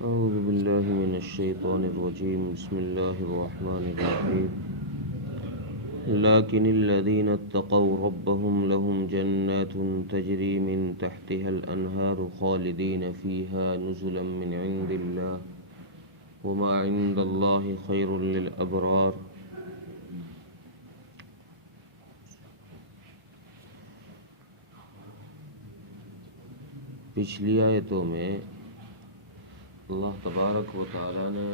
أعوذ بالله من الشيطان الرجيم بسم الله الرحمن الرحيم لكن الذين اتقوا ربهم لهم جنات تجري من تحتها الأنهار خالدين فيها نزلا من عند الله وما عند الله خير للأبرار پچھلی آیتوں میں اللہ تبارک و تعالیٰ نے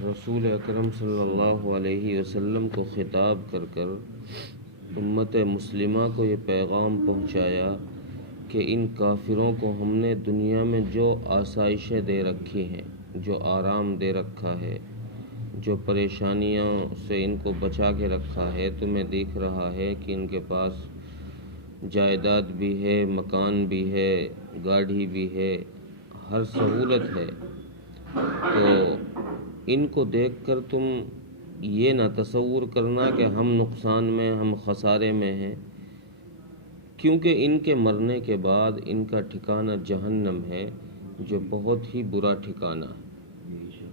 رسول اکرم صلی اللہ علیہ وسلم کو خطاب کر کر امت مسلمہ کو یہ پیغام پہنچایا کہ ان کافروں کو ہم نے دنیا میں جو آسائشیں دے رکھی ہیں، جو آرام دے رکھا ہے، جو پریشانیاں سے ان کو بچا کے رکھا ہے، تمہیں دیکھ رہا ہے کہ ان کے پاس جائیداد بھی ہے، مکان بھی ہے، گاڑی بھی ہے، ہر سہولت ہے، تو ان کو دیکھ کر تم یہ نہ تصور کرنا کہ ہم نقصان میں، ہم خسارے میں ہیں، کیونکہ ان کے مرنے کے بعد ان کا ٹھکانہ جہنم ہے جو بہت ہی برا ٹھکانہ ہے۔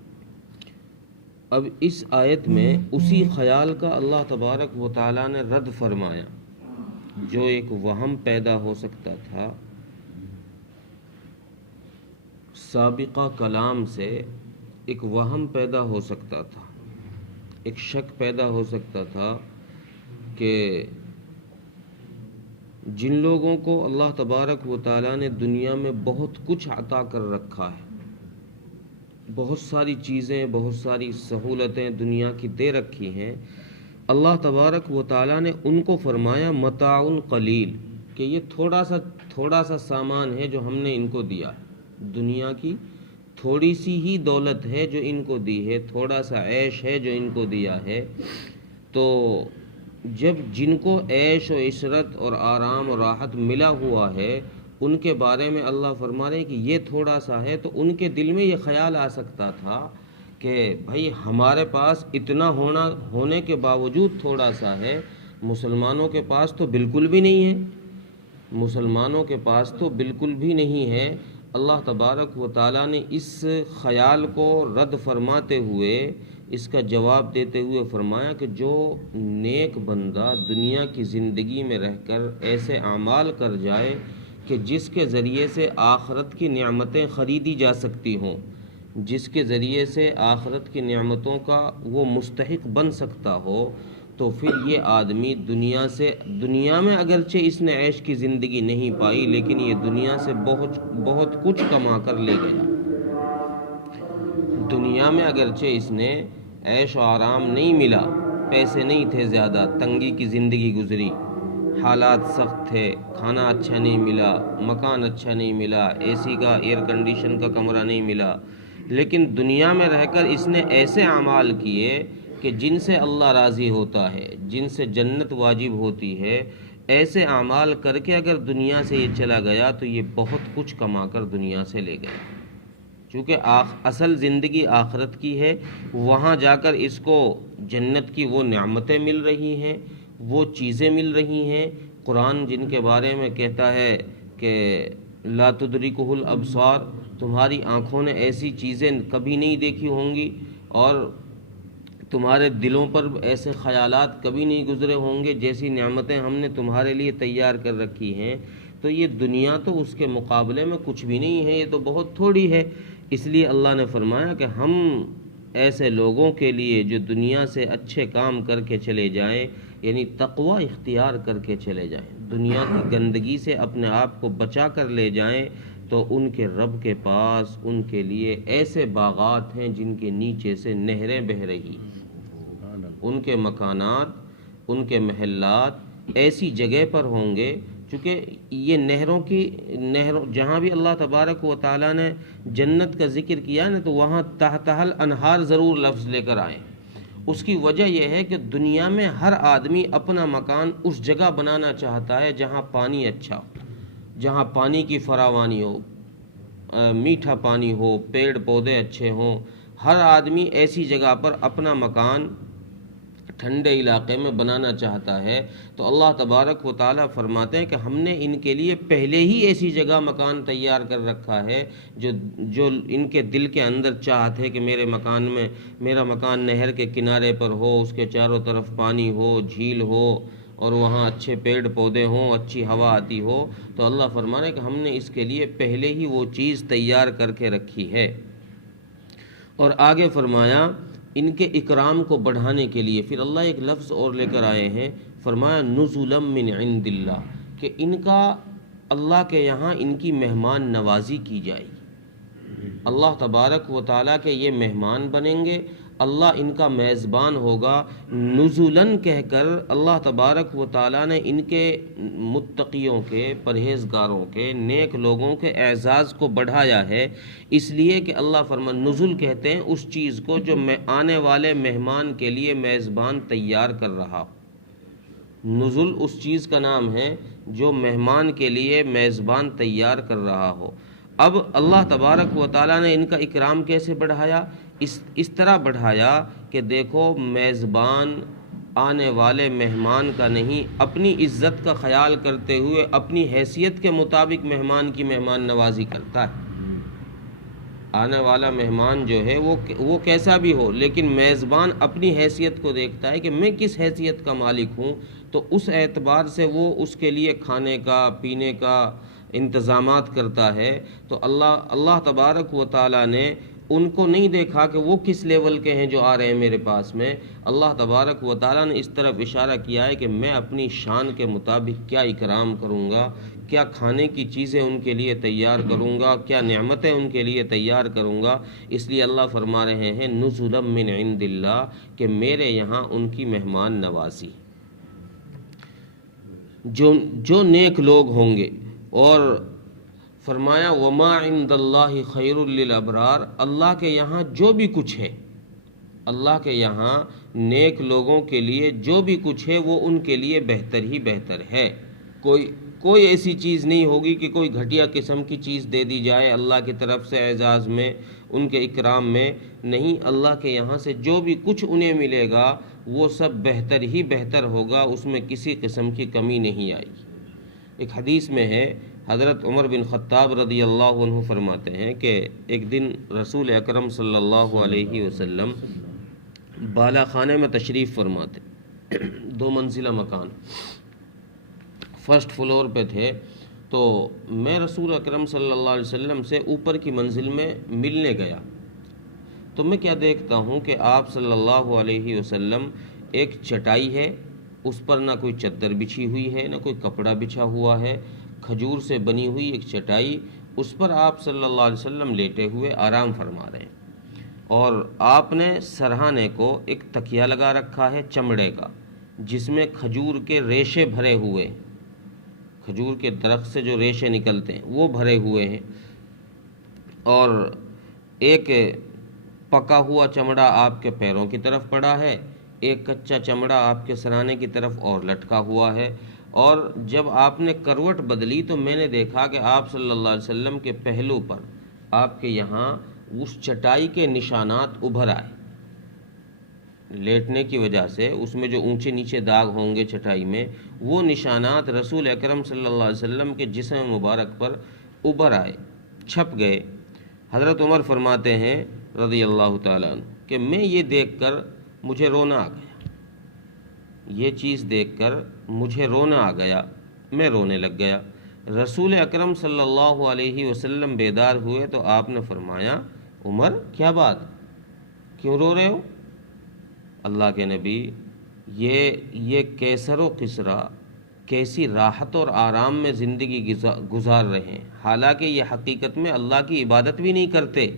اب اس آیت میں اسی خیال کا اللہ تبارک و تعالیٰ نے رد فرمایا، جو ایک وہم پیدا ہو سکتا تھا سابقہ کلام سے، ایک وہم پیدا ہو سکتا تھا، ایک شک پیدا ہو سکتا تھا کہ جن لوگوں کو اللہ تبارک و تعالیٰ نے دنیا میں بہت کچھ عطا کر رکھا ہے، بہت ساری چیزیں، بہت ساری سہولتیں دنیا کی دے رکھی ہیں، اللہ تبارک و تعالیٰ نے ان کو فرمایا متاع قلیل، کہ یہ تھوڑا سا سامان ہے جو ہم نے ان کو دیا ہے، دنیا کی تھوڑی سی ہی دولت ہے جو ان کو دی ہے، تھوڑا سا عیش ہے جو ان کو دیا ہے۔ تو جب جن کو عیش و عشرت اور آرام و راحت ملا ہوا ہے، ان کے بارے میں اللہ فرما رہے ہیں کہ یہ تھوڑا سا ہے، تو ان کے دل میں یہ خیال آ سکتا تھا کہ بھائی ہمارے پاس اتنا ہونے کے باوجود تھوڑا سا ہے، مسلمانوں کے پاس تو بالکل بھی نہیں ہے، مسلمانوں کے پاس تو بالکل بھی نہیں ہے۔ اللہ تبارک و تعالیٰ نے اس خیال کو رد فرماتے ہوئے، اس کا جواب دیتے ہوئے فرمایا کہ جو نیک بندہ دنیا کی زندگی میں رہ کر ایسے اعمال کر جائے کہ جس کے ذریعے سے آخرت کی نعمتیں خریدی جا سکتی ہوں، جس کے ذریعے سے آخرت کی نعمتوں کا وہ مستحق بن سکتا ہو، تو پھر یہ آدمی دنیا میں اگرچہ اس نے عیش کی زندگی نہیں پائی، لیکن یہ دنیا سے بہت کچھ کما کر لے گیا۔ دنیا میں اگرچہ اس نے عیش و آرام نہیں ملا، پیسے نہیں تھے زیادہ، تنگی کی زندگی گزری، حالات سخت تھے، کھانا اچھا نہیں ملا، مکان اچھا نہیں ملا، اے سی کا، ایئر کنڈیشن کا کمرہ نہیں ملا، لیکن دنیا میں رہ کر اس نے ایسے اعمال کیے کہ جن سے اللہ راضی ہوتا ہے، جن سے جنت واجب ہوتی ہے، ایسے اعمال کر کے اگر دنیا سے یہ چلا گیا تو یہ بہت کچھ کما کر دنیا سے لے گیا، چونکہ اصل زندگی آخرت کی ہے، وہاں جا کر اس کو جنت کی وہ نعمتیں مل رہی ہیں، وہ چیزیں مل رہی ہیں۔ قرآن جن کے بارے میں کہتا ہے کہ لا تدرکہ الابصار، تمہاری آنکھوں نے ایسی چیزیں کبھی نہیں دیکھی ہوں گی اور تمہارے دلوں پر ایسے خیالات کبھی نہیں گزرے ہوں گے جیسی نعمتیں ہم نے تمہارے لیے تیار کر رکھی ہیں، تو یہ دنیا تو اس کے مقابلے میں کچھ بھی نہیں ہے، یہ تو بہت تھوڑی ہے۔ اس لیے اللہ نے فرمایا کہ ہم ایسے لوگوں کے لیے جو دنیا سے اچھے کام کر کے چلے جائیں، یعنی تقوی اختیار کر کے چلے جائیں، دنیا کی گندگی سے اپنے آپ کو بچا کر لے جائیں، تو ان کے رب کے پاس ان کے لیے ایسے باغات ہیں جن کے نیچے سے نہریں بہہ رہی، ان کے مکانات، ان کے محلات ایسی جگہ پر ہوں گے، چونکہ یہ نہروں جہاں بھی اللہ تبارک و تعالیٰ نے جنت کا ذکر کیا نا، تو وہاں تحتہا الانہار ضرور لفظ لے کر آئیں۔ اس کی وجہ یہ ہے کہ دنیا میں ہر آدمی اپنا مکان اس جگہ بنانا چاہتا ہے جہاں پانی اچھا ہو، جہاں پانی کی فراوانی ہو، میٹھا پانی ہو، پیڑ پودے اچھے ہوں، ہر آدمی ایسی جگہ پر اپنا مکان ٹھنڈے علاقے میں بنانا چاہتا ہے تو اللہ تبارک و تعالیٰ فرماتے ہیں کہ ہم نے ان کے لیے پہلے ہی ایسی جگہ مکان تیار کر رکھا ہے جو ان کے دل کے اندر چاہت ہے کہ میرا مکان نہر کے کنارے پر ہو، اس کے چاروں طرف پانی ہو، جھیل ہو، اور وہاں اچھے پیڑ پودے ہوں، اچھی ہوا آتی ہو، تو اللہ فرما رہا ہے کہ ہم نے اس کے لیے پہلے ہی وہ چیز تیار کر کے رکھی ہے۔ اور آگے فرمایا ان کے اکرام کو بڑھانے کے لیے پھر اللہ ایک لفظ اور لے کر آئے ہیں، فرمایا نزلا من عند اللہ، کہ ان کا اللہ کے یہاں ان کی مہمان نوازی کی جائے گی۔ اللہ تبارک و تعالیٰ کے یہ مہمان بنیں گے، اللہ ان کا میزبان ہوگا۔ نزلاً کہہ کر اللہ تبارک و تعالیٰ نے ان کے متقیوں کے، پرہیزگاروں کے، نیک لوگوں کے اعزاز کو بڑھایا ہے، اس لیے کہ اللہ فرما نزل کہتے ہیں اس چیز کو جو آنے والے مہمان کے لیے میزبان تیار کر رہا ہو۔ نزل اس چیز کا نام ہے جو مہمان کے لیے میزبان تیار کر رہا ہو۔ اب اللہ تبارک و تعالیٰ نے ان کا اکرام کیسے بڑھایا؟ اس طرح بڑھایا کہ دیکھو میزبان آنے والے مہمان کا نہیں، اپنی عزت کا خیال کرتے ہوئے اپنی حیثیت کے مطابق مہمان کی مہمان نوازی کرتا ہے۔ آنے والا مہمان جو ہے وہ کیسا بھی ہو، لیکن میزبان اپنی حیثیت کو دیکھتا ہے کہ میں کس حیثیت کا مالک ہوں، تو اس اعتبار سے وہ اس کے لیے کھانے کا، پینے کا انتظامات کرتا ہے۔ تو اللہ تبارک و تعالیٰ نے ان کو نہیں دیکھا کہ وہ کس لیول کے ہیں جو آ رہے ہیں میرے پاس میں، اللہ تبارک و تعالیٰ نے اس طرف اشارہ کیا ہے کہ میں اپنی شان کے مطابق کیا اکرام کروں گا، کیا کھانے کی چیزیں ان کے لیے تیار کروں گا، کیا نعمتیں ان کے لیے تیار کروں گا۔ اس لیے اللہ فرما رہے ہیں نزلا من عند اللہ، کہ میرے یہاں ان کی مہمان نوازی جو نیک لوگ ہوں گے۔ اور فرمایا وما عند اللہ خیر للابرار، اللہ کے یہاں جو بھی کچھ ہے، اللہ کے یہاں نیک لوگوں کے لیے جو بھی کچھ ہے وہ ان کے لیے بہتر ہی بہتر ہے۔ کوئی ایسی چیز نہیں ہوگی کہ کوئی گھٹیا قسم کی چیز دے دی جائے اللہ کی طرف سے اعزاز میں، ان کے اکرام میں، نہیں، اللہ کے یہاں سے جو بھی کچھ انہیں ملے گا وہ سب بہتر ہی بہتر ہوگا، اس میں کسی قسم کی کمی نہیں آئے گی۔ ایک حدیث میں ہے، حضرت عمر بن خطاب رضی اللہ عنہ فرماتے ہیں کہ ایک دن رسول اکرم صلی اللہ علیہ وسلم بالا خانے میں تشریف فرماتے، 2 منزلہ مکان، فرسٹ فلور پہ تھے، تو میں رسول اکرم صلی اللہ علیہ وسلم سے اوپر کی منزل میں ملنے گیا، تو میں کیا دیکھتا ہوں کہ آپ صلی اللہ علیہ وسلم، ایک چٹائی ہے، اس پر نہ کوئی چادر بچھی ہوئی ہے، نہ کوئی کپڑا بچھا ہوا ہے، کھجور سے بنی ہوئی ایک چٹائی، اس پر آپ صلی اللہ علیہ وسلم لیٹے ہوئے آرام فرما رہے ہیں، اور آپ نے سرہانے کو ایک تکیہ لگا رکھا ہے چمڑے کا، جس میں کھجور کے ریشے بھرے ہوئے، کھجور کے درخت سے جو ریشے نکلتے ہیں وہ بھرے ہوئے ہیں، اور ایک پکا ہوا چمڑا آپ کے پیروں کی طرف پڑا ہے، ایک کچا چمڑا آپ کے سرانے کی طرف اور لٹکا ہوا ہے۔ اور جب آپ نے کروٹ بدلی تو میں نے دیکھا کہ آپ صلی اللہ علیہ وسلم کے پہلو پر، آپ کے یہاں اس چٹائی کے نشانات ابھر آئے، لیٹنے کی وجہ سے اس میں جو اونچے نیچے داغ ہوں گے چٹائی میں، وہ نشانات رسول اکرم صلی اللہ علیہ وسلم کے جسم مبارک پر ابھر آئے، چھپ گئے۔ حضرت عمر فرماتے ہیں رضی اللہ تعالیٰ عنہ کہ میں یہ دیکھ کر مجھے رونا آ گیا، یہ چیز دیکھ کر مجھے رونا آ گیا، میں رونے لگ گیا۔ رسول اکرم صلی اللہ علیہ وسلم بیدار ہوئے تو آپ نے فرمایا عمر کیا بات، کیوں رو رہے ہو؟ اللہ کے نبی، یہ کیسر و کسرا کیسی راحت اور آرام میں زندگی گزار رہے ہیں، حالانکہ یہ حقیقت میں اللہ کی عبادت بھی نہیں کرتے،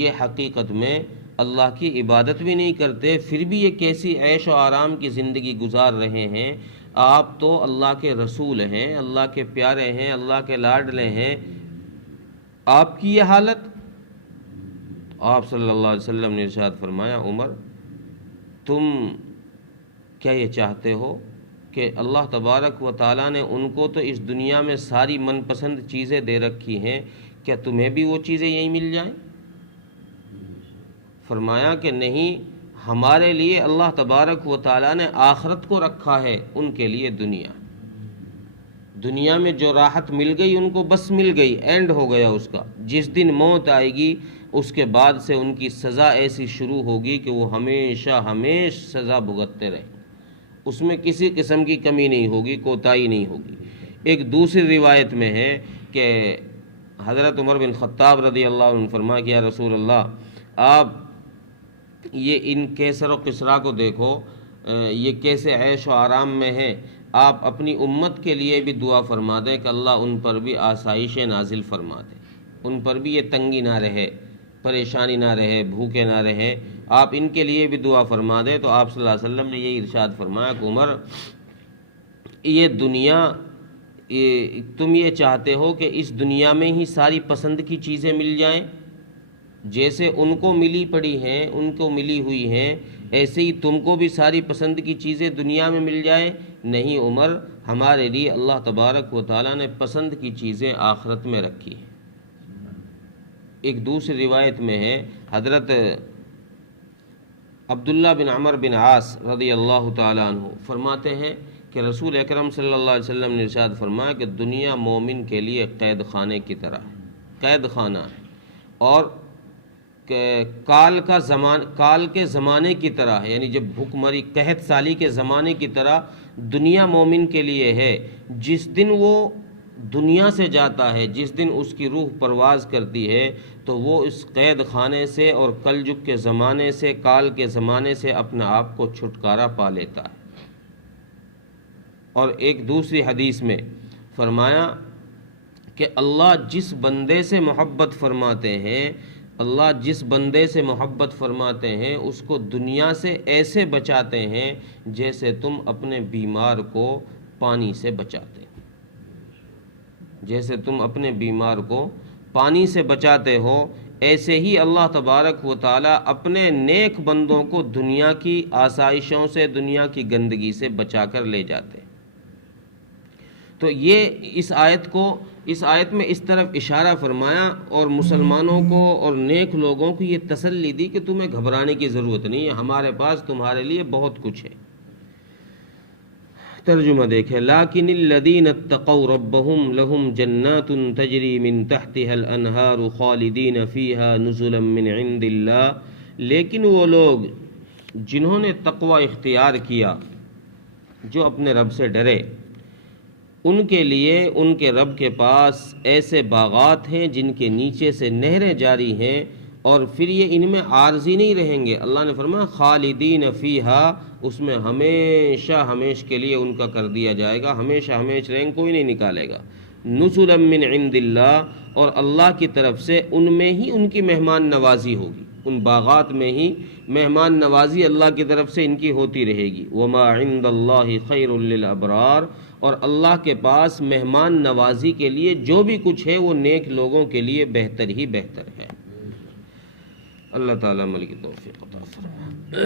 یہ حقیقت میں اللہ کی عبادت بھی نہیں کرتے، پھر بھی یہ کیسی عیش و آرام کی زندگی گزار رہے ہیں۔ آپ تو اللہ کے رسول ہیں، اللہ کے پیارے ہیں، اللہ کے لاڈلے ہیں، آپ کی یہ حالت؟ آپ صلی اللہ علیہ وسلم نے ارشاد فرمایا عمر، تم کیا یہ چاہتے ہو کہ اللہ تبارک و تعالیٰ نے ان کو تو اس دنیا میں ساری من پسند چیزیں دے رکھی ہیں، کیا تمہیں بھی وہ چیزیں یہیں مل جائیں؟ فرمایا کہ نہیں، ہمارے لیے اللہ تبارک و تعالیٰ نے آخرت کو رکھا ہے، ان کے لیے دنیا میں جو راحت مل گئی ان کو بس مل گئی، اینڈ ہو گیا اس کا۔ جس دن موت آئے گی اس کے بعد سے ان کی سزا ایسی شروع ہوگی کہ وہ ہمیشہ سزا بھگتتے رہیں، اس میں کسی قسم کی کمی نہیں ہوگی، کوتاہی نہیں ہوگی۔ ایک دوسری روایت میں ہے کہ حضرت عمر بن خطاب رضی اللہ عنہ فرمایا کہ یا رسول اللہ، آپ یہ ان کیسر و کسرا کو دیکھو، یہ کیسے عیش و آرام میں ہے، آپ اپنی امت کے لیے بھی دعا فرما دیں کہ اللہ ان پر بھی آسائشیں نازل فرما دے، ان پر بھی یہ تنگی نہ رہے، پریشانی نہ رہے، بھوکے نہ رہے، آپ ان کے لیے بھی دعا فرما دیں۔ تو آپ صلی اللہ علیہ وسلم نے یہی ارشاد فرمایا کہ عمر، یہ دنیا، تم یہ چاہتے ہو کہ اس دنیا میں ہی ساری پسند کی چیزیں مل جائیں، جیسے ان کو ملی پڑی ہیں، ان کو ملی ہوئی ہیں، ایسے ہی تم کو بھی ساری پسند کی چیزیں دنیا میں مل جائیں؟ نہیں عمر، ہمارے لیے اللہ تبارک و تعالیٰ نے پسند کی چیزیں آخرت میں رکھی ہیں۔ ایک دوسری روایت میں ہے، حضرت عبداللہ بن عمر بن عاص رضی اللہ تعالیٰ عنہ فرماتے ہیں کہ رسول اکرم صلی اللہ علیہ وسلم نے ارشاد فرمایا کہ دنیا مومن کے لیے قید خانے کی طرح ہے، قید خانہ ہے، اور کال کے زمانے کی طرح ہے، یعنی جب بھوک مری قحط سالی کے زمانے کی طرح دنیا مومن کے لیے ہے۔ جس دن وہ دنیا سے جاتا ہے، جس دن اس کی روح پرواز کرتی ہے، تو وہ اس قید خانے سے اور کلجگ کے زمانے سے، کال کے زمانے سے اپنا آپ کو چھٹکارا پا لیتا ہے۔ اور ایک دوسری حدیث میں فرمایا کہ اللہ جس بندے سے محبت فرماتے ہیں، اللہ جس بندے سے محبت فرماتے ہیں اس کو دنیا سے ایسے بچاتے ہیں جیسے تم اپنے بیمار کو پانی سے بچاتے ہو، جیسے تم اپنے بیمار کو پانی سے بچاتے ہو، ایسے ہی اللہ تبارک و تعالیٰ اپنے نیک بندوں کو دنیا کی آسائشوں سے، دنیا کی گندگی سے بچا کر لے جاتے ہیں۔ تو یہ اس آیت میں اس طرف اشارہ فرمایا، اور مسلمانوں کو اور نیک لوگوں کو یہ تسلی دی کہ تمہیں گھبرانے کی ضرورت نہیں ہے، ہمارے پاس تمہارے لیے بہت کچھ ہے۔ ترجمہ دیکھیں، لیکن الذین اتقوا ربهم لهم جنات تجری من تحتها الانہار خالدین فیہا نزلا من عند اللہ، لیکن وہ لوگ جنہوں نے تقوی اختیار کیا، جو اپنے رب سے ڈرے، ان کے لیے ان کے رب کے پاس ایسے باغات ہیں جن کے نیچے سے نہریں جاری ہیں، اور پھر یہ ان میں عارضی نہیں رہیں گے۔ اللہ نے فرمایا خالدین فیہا، اس میں ہمیشہ ہمیش کے لیے ان کا کر دیا جائے گا، ہمیشہ ہمیش رہیں، کوئی نہیں نکالے گا۔ نزلا من عند اللہ، اور اللہ کی طرف سے ان میں ہی ان کی مہمان نوازی ہوگی، ان باغات میں ہی مہمان نوازی اللہ کی طرف سے ان کی ہوتی رہے گی۔ وما عند اللہ خیر للابرار، اور اللہ کے پاس مہمان نوازی کے لیے جو بھی کچھ ہے وہ نیک لوگوں کے لیے بہتر ہی بہتر ہے۔ اللہ تعالیٰ عمل کی توفیق عطا فرمائے۔